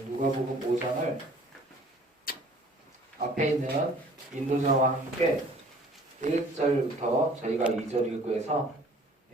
누가복음 5장을 앞에 있는 인도자와 함께 1절부터 저희가 2절 읽고 해서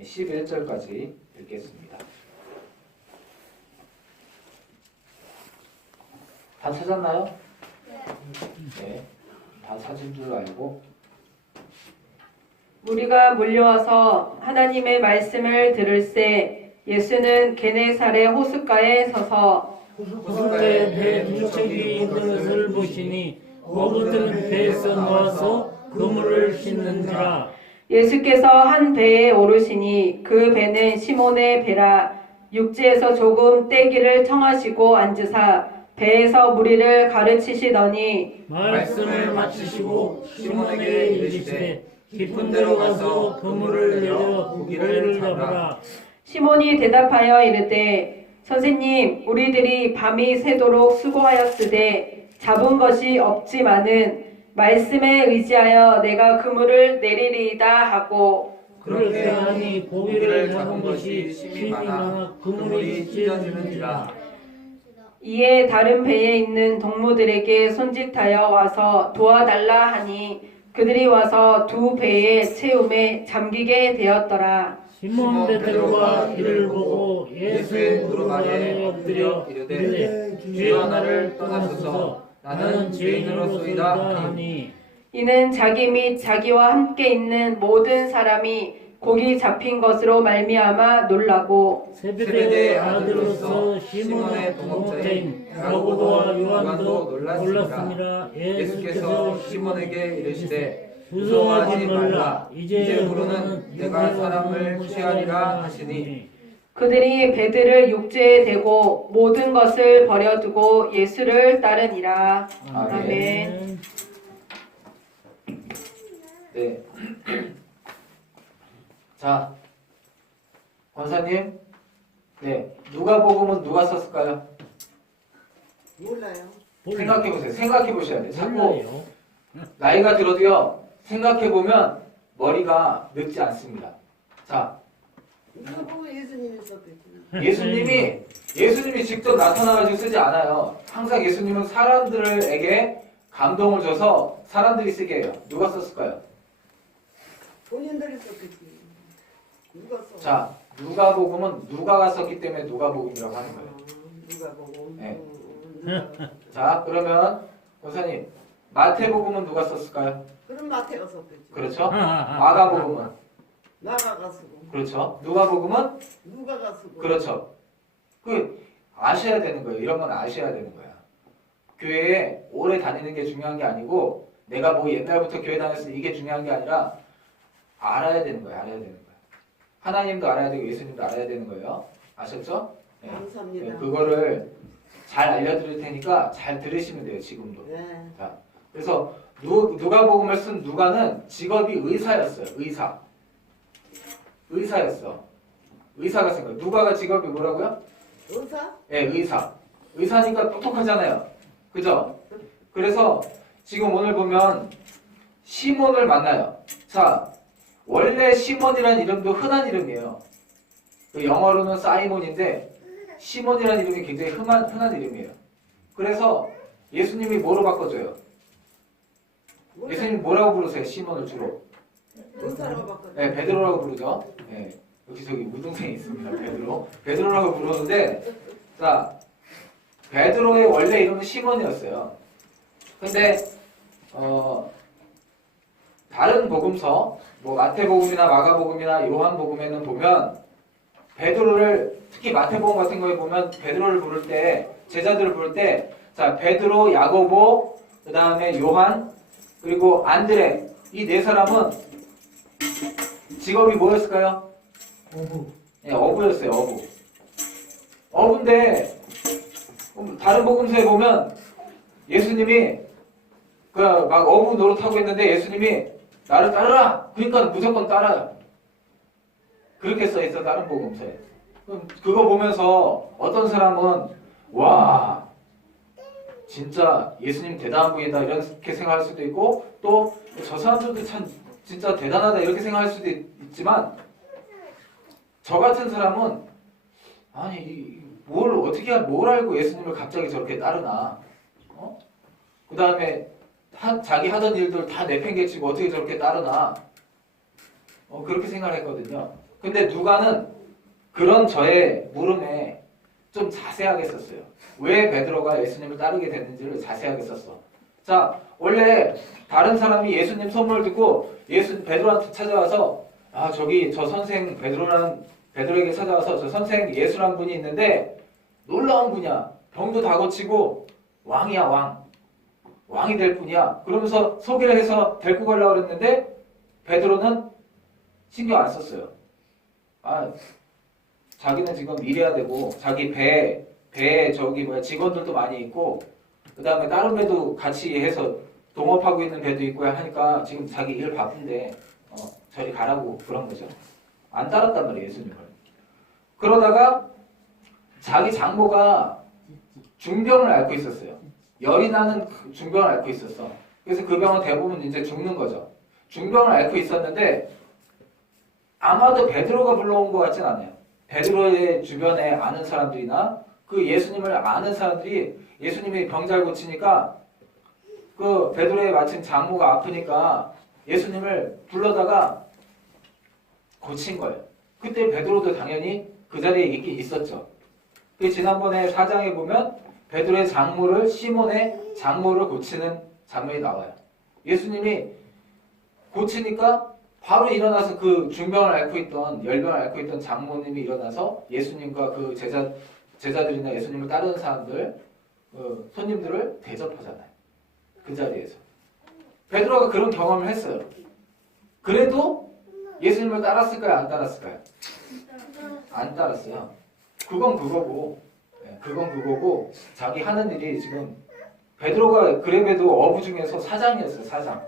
11절까지 읽겠습니다. 다 찾았나요? 네. 다 찾은 줄 알고. 무리가 몰려와서 하나님의 말씀을 들을새 예수는 게네사렛 호숫가에 서서 호숫가에 배 두 척이 있는 것을 보시니 어부들은 배에서 나와서 그물을 씻는지라. 예수께서 한 배에 오르시니 그 배는 시몬의 배라. 육지에서 조금 떼기를 청하시고 앉으사 배에서 무리를 가르치시더니 말씀을 마치시고 시몬에게 이르시되 깊은 데로 가서 그물을 내려 고기를 잡으라. 시몬이 대답하여 이르되 선생님 우리들이 밤이 새도록 수고하였으되 잡은 것이 없지만은 말씀에 의지하여 내가 그물을 내리리이다 하고 그렇게 하니 고기를 잡은 것이 심히 많아 그물이 찢어지는지라. 이에 다른 배에 있는 동무들에게 손짓하여 와서 도와달라 하니 그들이 와서 두 배의 채움에 잠기게 되었더라. 시몬 베드로가 이를 보고 예수의 무릎 아래 엎드려 이르되 주여 나를 떠나소서 나는 죄인으로소이다 하니 이는 자기 및 자기와 함께 있는 모든 사람이 고기 잡힌 것으로 말미암아 놀라고 세베대의 아들로서 시몬의 동업자인 야고보와 요한도 놀랐습니다. 예수께서 시몬에게 이르시되 무서워하지 말라. 이제부로는 내가 사람을 취하리라 하시니 그들이 배들을 육지에 대고 모든 것을 버려두고 예수를 따르니라. 아멘. 네. 자, 권사님, 네, 누가복음은 누가 썼을까요? 몰라요. 생각해 보세요. 생각해 보셔야 돼요. 자꾸 몰라요. 나이가 들어도요. 생각해 보면 머리가 늙지 않습니다. 자, 이거 보면 예수님이 썼겠구나. 예수님이 직접 나타나가지고 쓰지 않아요. 항상 예수님은 사람들에게 감동을 줘서 사람들이 쓰게 해요. 누가 썼을까요? 본인들이 썼겠지. 누가 써? 자, 누가복음은 누가가 썼기 때문에 누가복음이라고 하는 거예요. 누가 보고. 네. 누가. 자, 그러면 권사님, 마태복음은 누가 썼을까요? 그럼 마태가 썼겠지. 그렇죠? 마가복음은 나가가 쓰고. 그렇죠? 누가복음은 누가가 쓰고. 그렇죠. 그 아셔야 되는 거예요. 이런 건 아셔야 되는 거야. 교회에 오래 다니는 게 중요한 게 아니고 내가 뭐 옛날부터 교회 다녔으니 이게 중요한 게 아니라 알아야 되는 거예요. 알아야 되는 거예요. 하나님도 알아야 되고 예수님도 알아야 되는 거예요. 아셨죠? 네. 감사합니다. 네, 그거를 잘 알려드릴 테니까 잘 들으시면 돼요. 지금도. 네. 자, 그래서 누가복음을 쓴 누가는 직업이 의사였어요. 의사였어. 의사가 쓴 거예요. 누가가 직업이 뭐라고요? 의사? 네, 의사. 의사니까 똑똑하잖아요. 그죠? 그래서 지금 오늘 보면 시몬을 만나요. 자, 원래 시몬이라는 이름도 흔한 이름이에요. 그 영어로는 사이몬인데 시몬이라는 이름이 굉장히 흔한 이름이에요. 그래서 예수님이 뭐로 바꿔줘요? 예수님 뭐라고 부르세요? 시몬을 주로? 의사라고 바꿔. 네, 베드로라고 부르죠. 네, 여기 저기 우동생이 있습니다. 베드로라고 부르는데, 자, 베드로의 원래 이름은 시몬이었어요. 근데 다른 복음서, 뭐 마태복음이나 마가복음이나 요한복음에는 보면 베드로를 특히 마태복음 같은 거에 보면 베드로를 부를 때 제자들을 부를 때, 자, 베드로, 야고보, 그 다음에 요한, 그리고 안드레 이 네 사람은 직업이 뭐였을까요? 어부. 네, 어부였어요. 어부인데 다른 복음서에 보면 예수님이 그 막 어부 노릇하고 있는데 예수님이 나를 따르라. 그러니까 무조건 따라요. 그렇게 써 있어 다른 복음서에. 그거 보면서 어떤 사람은 와 진짜 예수님 대단한 분이다 이렇게 생각할 수도 있고 또 저 사람들도 참 진짜 대단하다 이렇게 생각할 수도 있지만 저 같은 사람은 아니 뭘 알고 예수님을 갑자기 저렇게 따르나? 어? 그 다음에 자기 하던 일들 다 내팽개치고 어떻게 저렇게 따르나? 그렇게 생각을 했거든요. 근데 누가는 그런 저의 물음에 좀 자세하게 썼어요. 왜 베드로가 예수님을 따르게 됐는지를 자세하게 썼어. 자, 원래 다른 사람이 예수님 소문을 듣고 베드로한테 찾아와서 저기 저 선생 베드로에게 찾아와서 저 선생 예수란 분이 있는데 놀라운 분이야. 병도 다 고치고 왕이야, 왕이 될 분이야. 그러면서 소개를 해서 데리고 가려고 그랬는데 베드로는 신경 안 썼어요. 자기는 지금 일해야 되고 자기 배에 저기 직원들도 많이 있고 그 다음에 다른 배도 같이 해서 동업하고 있는 배도 있고 하니까 지금 자기 일 바쁜데 저리 가라고 그런 거죠. 안 따랐단 말이에요, 예수님을. 그러다가 자기 장모가 중병을 앓고 있었어요. 열이 나는 중병을 앓고 있었어. 그래서 그 병은 대부분 이제 죽는 거죠. 중병을 앓고 있었는데 아마도 베드로가 불러온 것 같진 않아요. 베드로의 주변에 아는 사람들이나 그 예수님을 아는 사람들이 예수님이 병 잘 고치니까 그 베드로의 마침 장모가 아프니까 예수님을 불러다가 고친 거예요. 그때 베드로도 당연히 그 자리에 있긴 있었죠. 그 지난번에 4장에 보면 베드로의 장모를 시몬의 장모를 고치는 장면이 나와요. 예수님이 고치니까 바로 일어나서 그 중병을 앓고 있던 열병을 앓고 있던 장모님이 일어나서 예수님과 그 제자들이나 예수님을 따르는 사람들 손님들을 대접하잖아요. 그 자리에서 베드로가 그런 경험을 했어요. 그래도 예수님을 따랐을까요? 안 따랐을까요? 안 따랐어요. 그건 그거고 자기 하는 일이 지금 베드로가 그래봬도 어부 중에서 사장이었어요. 사장.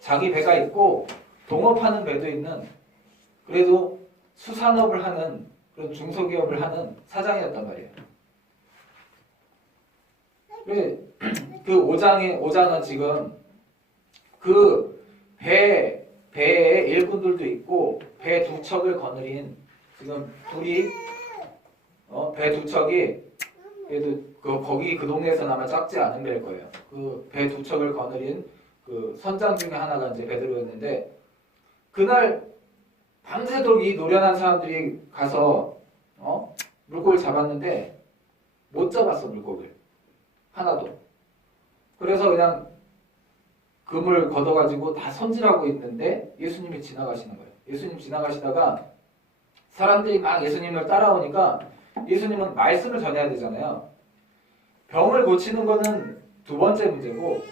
자기 배가 있고 동업하는 배도 있는 그래도 수산업을 하는 그런 중소기업을 하는 사장이었단 말이에요. 그 5장은 지금 그 배에 일꾼들도 있고 배 두 척을 거느린 지금 둘이 배 두 척이 그래도 거기 그 동네에서 아마 작지 않은 배일 거예요. 그 배 두 척을 거느린 그 선장 중에 하나가 이제 베드로였는데 그날 밤새도록 이 노련한 사람들이 가서 물고기를 잡았는데 못 잡았어, 물고기를 하나도. 그래서 그냥 그물 걷어가지고 다 손질하고 있는데 예수님이 지나가시는 거예요. 예수님 지나가시다가 사람들이 막 예수님을 따라오니까 예수님은 말씀을 전해야 되잖아요. 병을 고치는 거는 두 번째 문제고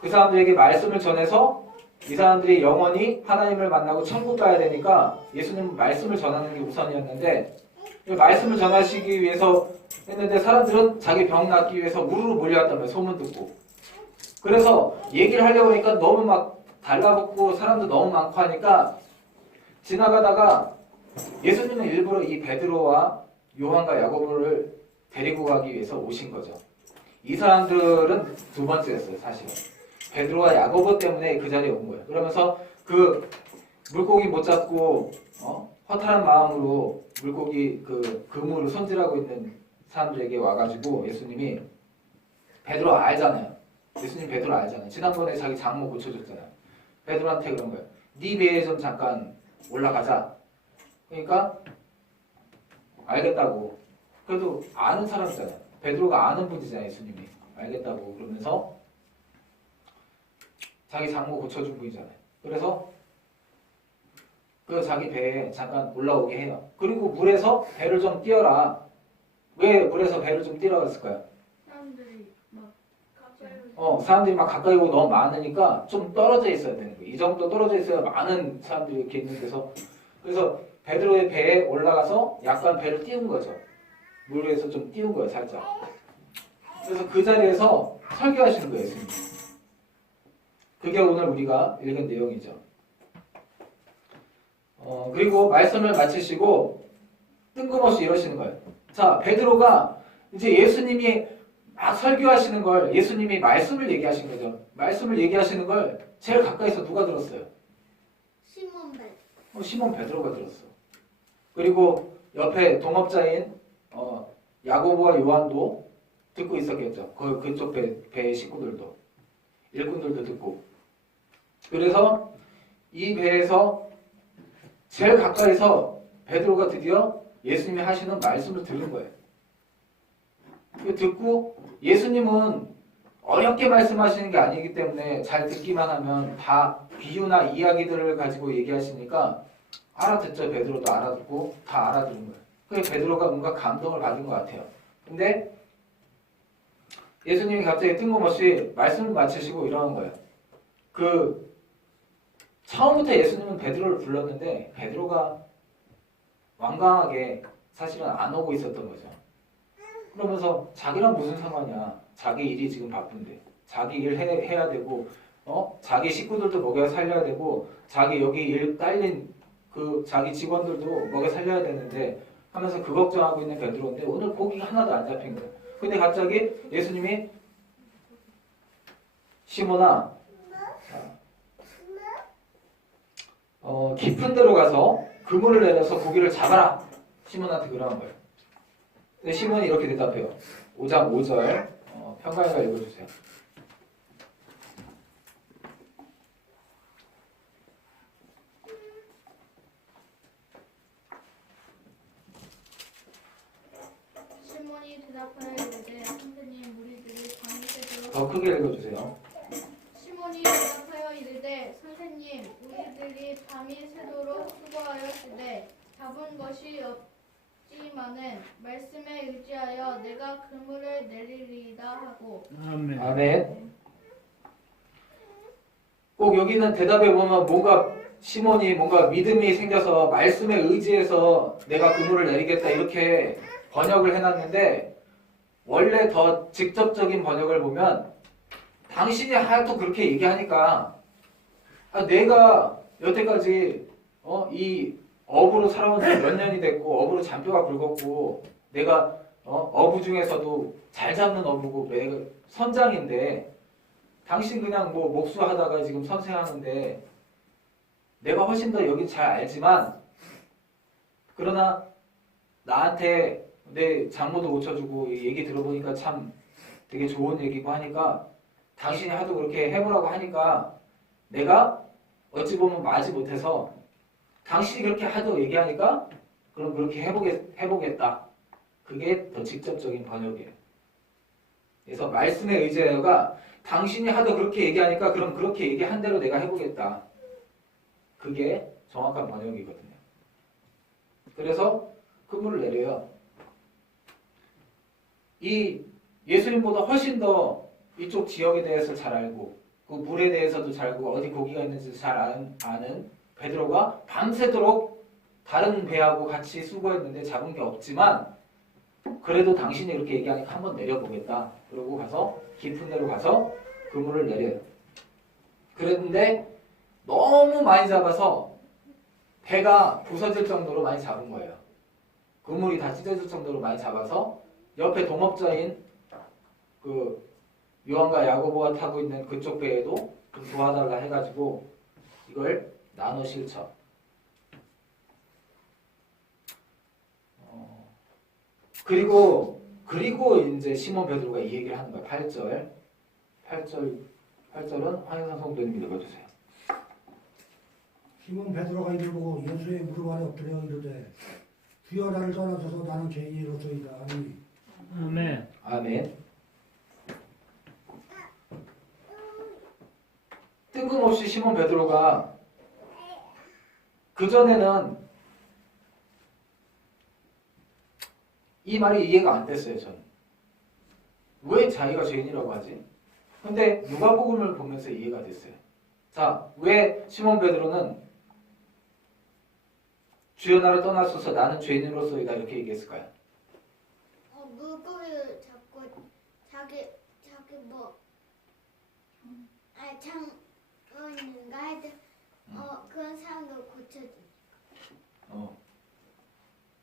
그 사람들에게 말씀을 전해서 이 사람들이 영원히 하나님을 만나고 천국 가야 되니까 예수님은 말씀을 전하는 게 우선이었는데 말씀을 전하시기 위해서 했는데 사람들은 자기 병 낫기 위해서 우르르 몰려왔단 말이에요. 소문 듣고. 그래서 얘기를 하려고 하니까 너무 막 달라붙고 사람도 너무 많고 하니까 지나가다가 예수님은 일부러 이 베드로와 요한과 야고보를 데리고 가기 위해서 오신 거죠. 이 사람들은 두 번째였어요, 사실은. 베드로와 야고보 때문에 그 자리에 온 거예요. 그러면서 그 물고기 못 잡고 허탈한 마음으로 물고기 그 그물을 손질하고 있는 사람들에게 와가지고 예수님이 베드로 알잖아요. 예수님 베드로 알잖아요. 지난번에 자기 장모 고쳐줬잖아요. 베드로한테 그런 거예요. 네 배에 좀 잠깐 올라가자. 그러니까 알겠다고. 그래도 아는 사람이잖아요. 베드로가 아는 분이잖아요. 예수님이 알겠다고 그러면서 자기 장모 고쳐준 분이잖아요. 그래서 그 자기 배에 잠깐 올라오게 해요. 그리고 물에서 배를 좀 띄어라. 왜 물에서 배를 좀 띄라고 했을까요? 사람들이 막 가까이 오고 너무 많으니까 좀 떨어져 있어야 되는 거예요. 이 정도 떨어져 있어야 많은 사람들이 이렇게 있는 데서 그래서 베드로의 배에 올라가서 약간 배를 띄운 거죠. 물 위에서 좀 띄운 거예요, 살짝. 그래서 그 자리에서 설교하시는 거예요, 예수님. 그게 오늘 우리가 읽은 내용이죠. 그리고 말씀을 마치시고 뜬금없이 이러시는 거예요. 자, 베드로가 이제 예수님이 막 설교하시는 걸 예수님이 말씀을 얘기하신 거죠. 말씀을 얘기하시는 걸 제일 가까이서 누가 들었어요? 시몬 베드로. 시몬 베드로가 들었어. 그리고 옆에 동업자인 야고보와 요한도 듣고 있었겠죠. 그쪽 배의 식구들도, 일꾼들도 듣고. 그래서 이 배에서 제일 가까이서 베드로가 드디어 예수님이 하시는 말씀을 들은 거예요. 듣고 예수님은 어렵게 말씀하시는 게 아니기 때문에 잘 듣기만 하면 다 비유나 이야기들을 가지고 얘기하시니까 알아듣죠. 베드로도 알아듣고 다 알아듣는 거예요. 그래서 베드로가 뭔가 감동을 받은 것 같아요. 근데 예수님이 갑자기 뜬금없이 말씀을 마치시고 이러는 거예요. 처음부터 예수님은 베드로를 불렀는데 베드로가 완강하게 사실은 안 오고 있었던 거죠. 그러면서 자기랑 무슨 상관이야. 자기 일이 지금 바쁜데. 자기 일 해야 되고, 자기 식구들도 먹여 살려야 되고, 자기 여기 일 딸린 자기 직원들도 먹여 살려야 되는데 하면서 그 걱정하고 있는 베드로인데 오늘 고기가 하나도 안 잡힌 거예요. 근데 갑자기 예수님이 시몬아, 깊은 데로 가서 그물을 내려서 고기를 잡아라. 시몬한테 그러는 거예요. 근데 시몬이 이렇게 대답해요. 5장 5절 평강이가 읽어주세요. 시몬이 대답하여 이르되 선생님 우리들이 밤이 새도록 더 크게 읽어주세요. 시몬이 대답하여 이르되 선생님 우리들이 밤이 새도록 수고하였으되 잡은 것이 없지만은 말씀에 의지하여 내가 그물을 내리리이다 하고 아멘. 아멘. 꼭 여기는 대답해 보면 뭔가 시몬이 뭔가 믿음이 생겨서 말씀에 의지해서 내가 그물을 내리겠다 이렇게 번역을 해놨는데 원래 더 직접적인 번역을 보면 당신이 하여튼 그렇게 얘기하니까 내가 여태까지 이 어부로 살아온 지 몇 년이 됐고 어부로 잔뼈가 굵었고 내가 어부 중에서도 잘 잡는 어부고 내가 선장인데 당신 그냥 뭐 목수하다가 지금 선생하는데 내가 훨씬 더 여기 잘 알지만 그러나 나한테 내 장모도 고쳐주고 이 얘기 들어보니까 참 되게 좋은 얘기고 하니까 당신이 하도 그렇게 해보라고 하니까 내가 어찌 보면 마지 못해서 당신이 그렇게 하도 얘기하니까 그럼 그렇게 해보겠다. 그게 더 직접적인 번역이에요. 그래서 말씀의 의지하여가 당신이 하도 그렇게 얘기하니까 그럼 그렇게 얘기한 대로 내가 해보겠다. 그게 정확한 번역이거든요. 그래서 그물을 내려요. 이 예수님보다 훨씬 더 이쪽 지역에 대해서 잘 알고 그 물에 대해서도 잘 알고 어디 고기가 있는지 잘 아는 베드로가 밤새도록 다른 배하고 같이 수고했는데 잡은 게 없지만 그래도 당신이 이렇게 얘기하니까 한번 내려보겠다. 그러고 가서 깊은 데로 가서 그물을 내려요. 그랬는데 너무 많이 잡아서 배가 부서질 정도로 많이 잡은 거예요. 그물이 다 찢어질 정도로 많이 잡아서 옆에 동업자인 요한과 야고보가 타고 있는 그쪽 배에도 좀 도와달라 해가지고 이걸 나눠 실쳐. 그리고 이제 시몬 베드로가 이 얘기를 하는 거예요. 8절은 황영상 성도님 읽어주세요. 시몬 베드로가 이를 보고 예수의 무릎 아래 엎드려 이르되 주여 나를 떠나소서 나는 죄인이로소이다 하니 아멘. 아멘. 뜬금없이 시몬 베드로가 그전에는 이 말이 이해가 안 됐어요. 저는. 왜 자기가 죄인이라고 하지? 근데 누가복음을 보면서 이해가 됐어요. 자, 왜 시몬 베드로는 주여 나를 떠나소서 나는 죄인으로서이다 이렇게 얘기했을까요? 물고기를 잡고 자기 뭐 장인가 하여튼 그런 사람도 고쳐줘.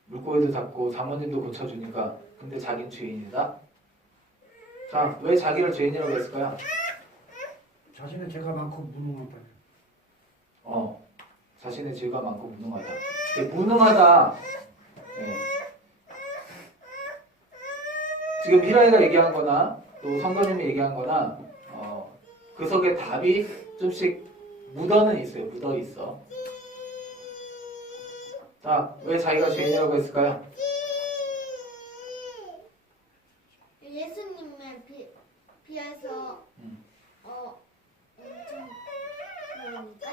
물고기도 잡고 사모님도 고쳐주니까 근데 자기는 죄인이다? 자, 왜 자기를 죄인이라고 했을까요? 자신의 죄가 많고 무능하다. 자신의 죄가 많고 무능하다. 무능하다. 예. 지금 피라이가 얘기한 거나 또 성도님이 얘기한 거나 그 속에 답이 좀씩 묻어는 있어요. 묻어 있어. 자, 왜 자기가 죄인이라고 했을까요? 예수님에 비해서 엄청 그러니까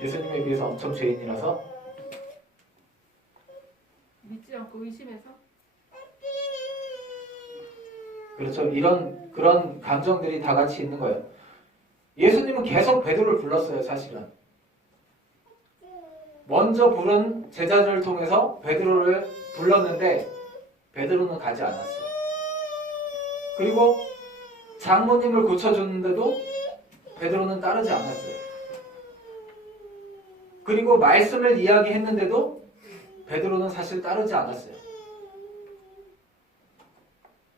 예수님에 비해서 엄청 죄인이라서 믿지 않고 의심해서 그렇죠. 이런 그런 감정들이 다 같이 있는 거예요. 예수님은 계속 베드로를 불렀어요. 사실은 먼저 부른 제자들을 통해서 베드로를 불렀는데 베드로는 가지 않았어. 그리고 장모님을 고쳐줬는데도 베드로는 따르지 않았어요. 그리고 말씀을 이야기했는데도 베드로는 사실 따르지 않았어요.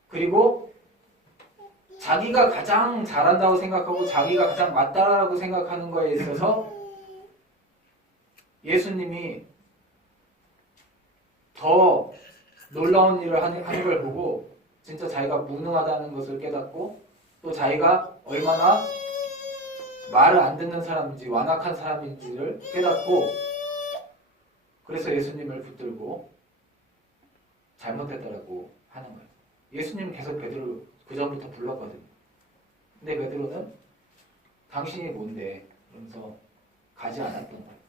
그리고 자기가 가장 잘한다고 생각하고 자기가 가장 맞다라고 생각하는 거에 있어서 예수님이 더 놀라운 일을 하는 걸 보고 진짜 자기가 무능하다는 것을 깨닫고 또 자기가 얼마나 말을 안 듣는 사람인지 완악한 사람인지를 깨닫고 그래서 예수님을 붙들고 잘못했다라고 하는 거예요. 예수님은 계속 베드로를 그 전부터 불렀거든요. 근데 베드로는 당신이 뭔데? 그러면서 가지 않았던 거예요.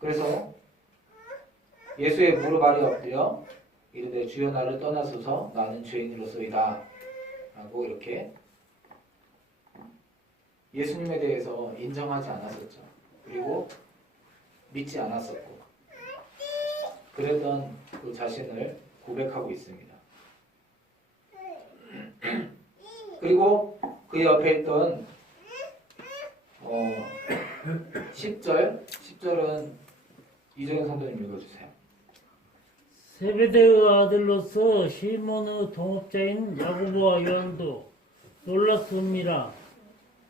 그래서 예수의 무릎 아래 엎드려 이르되 주여 나를 떠나소서 나는 죄인으로소이다 라고 이렇게 예수님에 대해서 인정하지 않았었죠. 그리고 믿지 않았었고 그랬던 그 자신을 고백하고 있습니다. 그리고 그 옆에 있던 10절은 이정현 성도님 읽어주세요. 세베대의 아들로서 시몬의 동업자인 야고보와 요한도 놀랐음이라.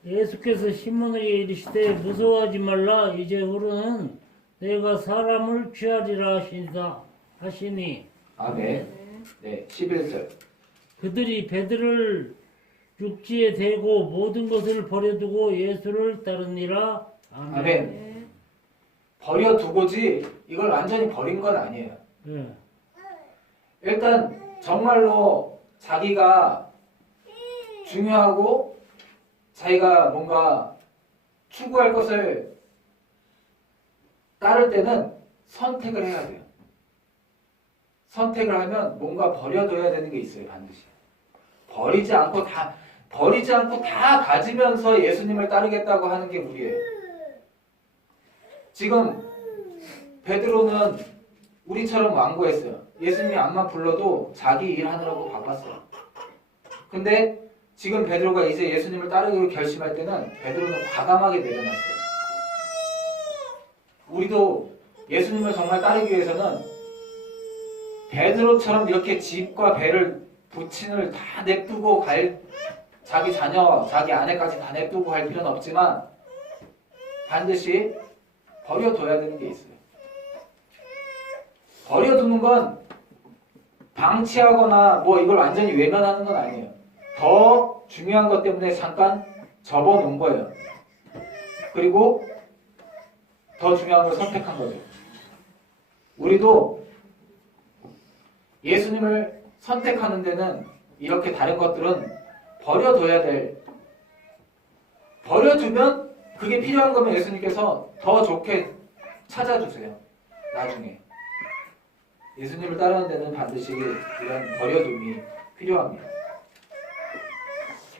예수께서 시몬에게 이르시되 무서워하지 말라. 이제후로는 내가 사람을 취하리라 하시니. 아멘. 네, 11절. 그들이 베드로를 육지에 대고 모든 것을 버려두고 예수를 따르니라. 아멘. 아멘. 버려두고지 이걸 완전히 버린 건 아니에요. 예. 일단 정말로 자기가 중요하고 자기가 뭔가 추구할 것을 따를 때는 선택을 해야 돼요. 선택을 하면 뭔가 버려둬야 되는 게 있어요. 반드시. 버리지 않고 다 가지면서 예수님을 따르겠다고 하는 게 무리예요. 지금 베드로는 우리처럼 완고했어요. 예수님이 암만 불러도 자기 일하느라고 바빴어요. 근데 지금 베드로가 이제 예수님을 따르기로 결심할 때는 베드로는 과감하게 내려놨어요. 우리도 예수님을 정말 따르기 위해서는 베드로처럼 이렇게 집과 배를 부친을 다 냅두고 자기 자녀, 자기 아내까지 다 냅두고 갈 필요는 없지만 반드시 버려둬야 되는 게 있어요. 버려두는 건 방치하거나 뭐 이걸 완전히 외면하는 건 아니에요. 더 중요한 것 때문에 잠깐 접어놓은 거예요. 그리고 더 중요한 걸 선택한 거죠. 우리도 예수님을 선택하는 데는 이렇게 다른 것들은 버려둬야 될, 버려두면 그게 필요한 거면 예수님께서 더 좋게 찾아주세요. 나중에. 예수님을 따르는 데는 반드시 이런 버려둠이 필요합니다.